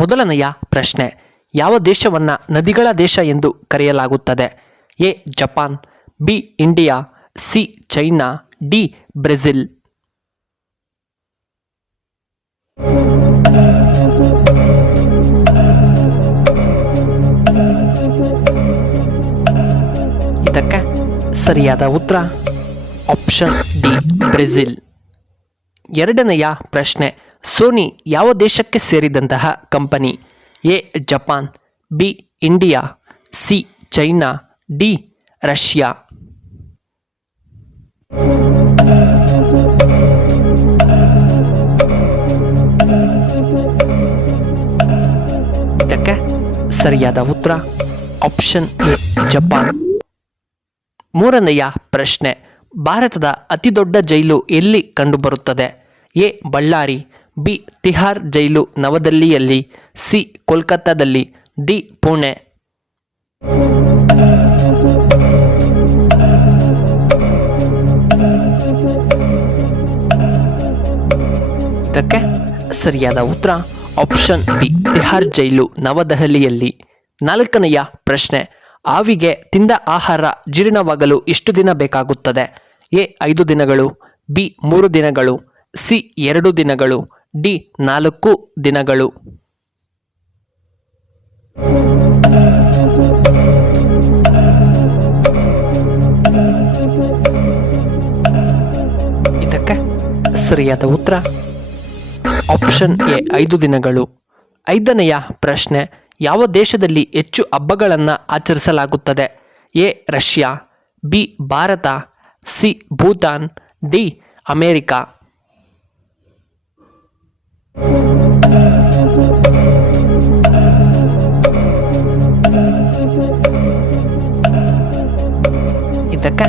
ಮೊದಲನೆಯ ಪ್ರಶ್ನೆ, ಯಾವ ದೇಶವನ್ನು ನದಿಗಳ ದೇಶ ಎಂದು ಕರೆಯಲಾಗುತ್ತದೆ? A Japan, B India, C China, D Brazil. ಇದಕ್ಕೆ ಸರಿಯಾದ ಉತ್ತರ ಆಪ್ಷನ್ ಡಿ ಬ್ರೆಜಿಲ್. ಎರಡನೆಯ ಪ್ರಶ್ನೆ, ಸೋನಿ ಯಾವ ದೇಶಕ್ಕೆ ಸೇರಿದಂತಹ ಕಂಪನಿ? A Japan, B India, C China, D Russia. ಇದಕ್ಕೆ ಸರಿಯಾದ ಉತ್ತರ ಆಪ್ಷನ್ ಎ ಜಪಾನ್. ಮೂರನೆಯ ಪ್ರಶ್ನೆ, ಭಾರತದ ಅತಿದೊಡ್ಡ ಜೈಲು ಎಲ್ಲಿ ಕಂಡುಬರುತ್ತದೆ? ಎ ಬಳ್ಳಾರಿ, ಬಿ ತಿಹಾರ್ ಜೈಲು ನವದೆಹಲಿಯಲ್ಲಿ, ಸಿ ಕೋಲ್ಕತ್ತಾದಲ್ಲಿ, ಡಿ ಪುಣೆ. ಇದಕ್ಕೆ ಸರಿಯಾದ ಉತ್ತರ ಆಪ್ಷನ್ ಬಿ ತಿಹಾರ್ ಜೈಲು ನವದೆಹಲಿಯಲ್ಲಿ. ನಾಲ್ಕನೆಯ ಪ್ರಶ್ನೆ, ಆವಿಗೆ ತಿಂದ ಆಹಾರ ಜೀರ್ಣವಾಗಲು ಎಷ್ಟು ದಿನ ಬೇಕಾಗುತ್ತದೆ? ಎ 5 ದಿನಗಳು, ಬಿ 3 ದಿನಗಳು, ಸಿ 2 ದಿನಗಳು, ಡಿ 4 ದಿನಗಳು. ಇದಕ್ಕೆ ಸರಿಯಾದ ಉತ್ತರ ಆಪ್ಷನ್ ಎ 5 ದಿನಗಳು. ಐದನೆಯ ಪ್ರಶ್ನೆ, ಯಾವ ದೇಶದಲ್ಲಿ ಹೆಚ್ಚು ಹಬ್ಬಗಳನ್ನು ಆಚರಿಸಲಾಗುತ್ತದೆ? A Russia, B Bharat, C Bhutan, D America. ಇದಕ್ಕೆ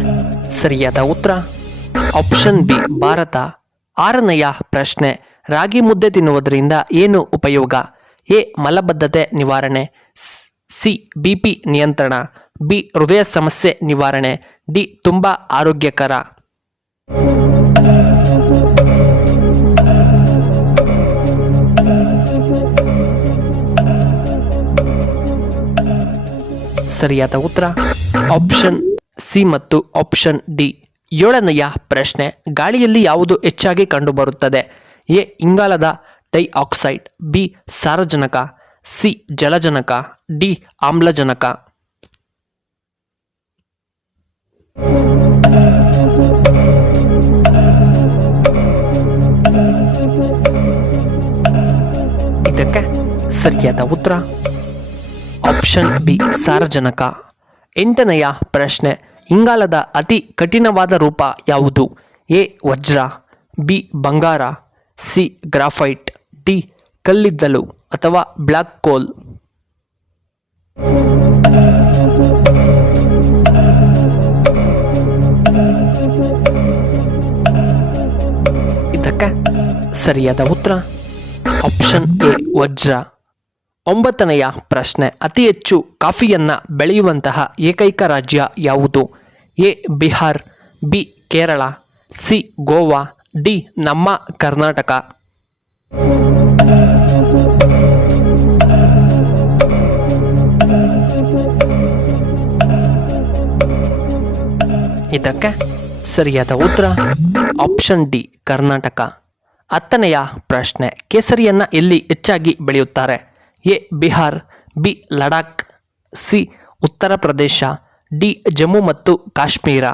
ಸರಿಯಾದ ಉತ್ತರ ಆಪ್ಷನ್ ಬಿ ಭಾರತ. ಆರನೆಯ ಪ್ರಶ್ನೆ, ರಾಗಿ ಮುದ್ದೆ ತಿನ್ನುವುದರಿಂದ ಏನು ಉಪಯೋಗ? ಎ ಮಲಬದ್ಧತೆ ನಿವಾರಣೆ, ಸಿ ಬಿಪಿ ನಿಯಂತ್ರಣ, ಬಿ ಹೃದಯ ಸಮಸ್ಯೆ ನಿವಾರಣೆ, ಡಿ ತುಂಬ ಆರೋಗ್ಯಕರ. ಸರಿಯಾದ ಉತ್ತರ ಆಪ್ಷನ್ ಸಿ ಮತ್ತು ಆಪ್ಷನ್ ಡಿ. ಏಳನೆಯ ಪ್ರಶ್ನೆ, ಗಾಳಿಯಲ್ಲಿ ಯಾವುದು ಹೆಚ್ಚಾಗಿ ಕಂಡುಬರುತ್ತದೆ? ಎ ಇಂಗಾಲದ ಡೈಆಕ್ಸೈಡ್, ಬಿ ಸಾರಜನಕ, ಸಿ ಜಲಜನಕ, ಡಿ ಆಮ್ಲಜನಕ. ಇದಕ್ಕೆ ಸರಿಯಾದ ಉತ್ತರ ಆಪ್ಷನ್ ಬಿ ಸಾರಜನಕ. ಎಂಟನೆಯ ಪ್ರಶ್ನೆ, ಇಂಗಾಲದ ಅತಿ ಕಠಿಣವಾದ ರೂಪ ಯಾವುದು? ಎ ವಜ್ರ, ಬಿ ಬಂಗಾರ, ಸಿ ಗ್ರಾಫೈಟ್, ಡಿ ಕಲ್ಲಿದ್ದಲು ಅಥವಾ ಬ್ಲ್ಯಾಕ್ ಕೋಲ್. ಇದಕ್ಕೆ ಸರಿಯಾದ ಉತ್ತರ ಆಪ್ಷನ್ ಎ ವಜ್ರ. ಒಂಬತ್ತನೆಯ ಪ್ರಶ್ನೆ, ಅತಿ ಹೆಚ್ಚು ಕಾಫಿಯನ್ನ ಬೆಳೆಯುವಂತಹ ಏಕೈಕ ರಾಜ್ಯ ಯಾವುದು? A Bihar, B Kerala, C Goa, D ನಮ್ಮ ಕರ್ನಾಟಕ. ಇದಕ್ಕೆ ಸರಿಯಾದ ಉತ್ತರ ಆಪ್ಷನ್ ಡಿ ಕರ್ನಾಟಕ. ಹತ್ತನೆಯ ಪ್ರಶ್ನೆ, ಕೇಸರಿಯನ್ನ ಎಲ್ಲಿ ಹೆಚ್ಚಾಗಿ ಬೆಳೆಯುತ್ತಾರೆ? A Bihar, B Ladakh, C Uttar Pradesh, D Jammu ಮತ್ತು ಕಾಶ್ಮೀರ.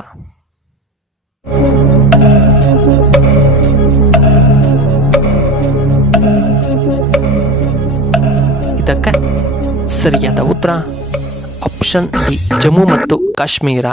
ಇದಕ್ಕೆ ಸರಿಯಾದ ಉತ್ತರ ಆಪ್ಷನ್ ಡಿ ಜಮ್ಮು ಮತ್ತು ಕಾಶ್ಮೀರ.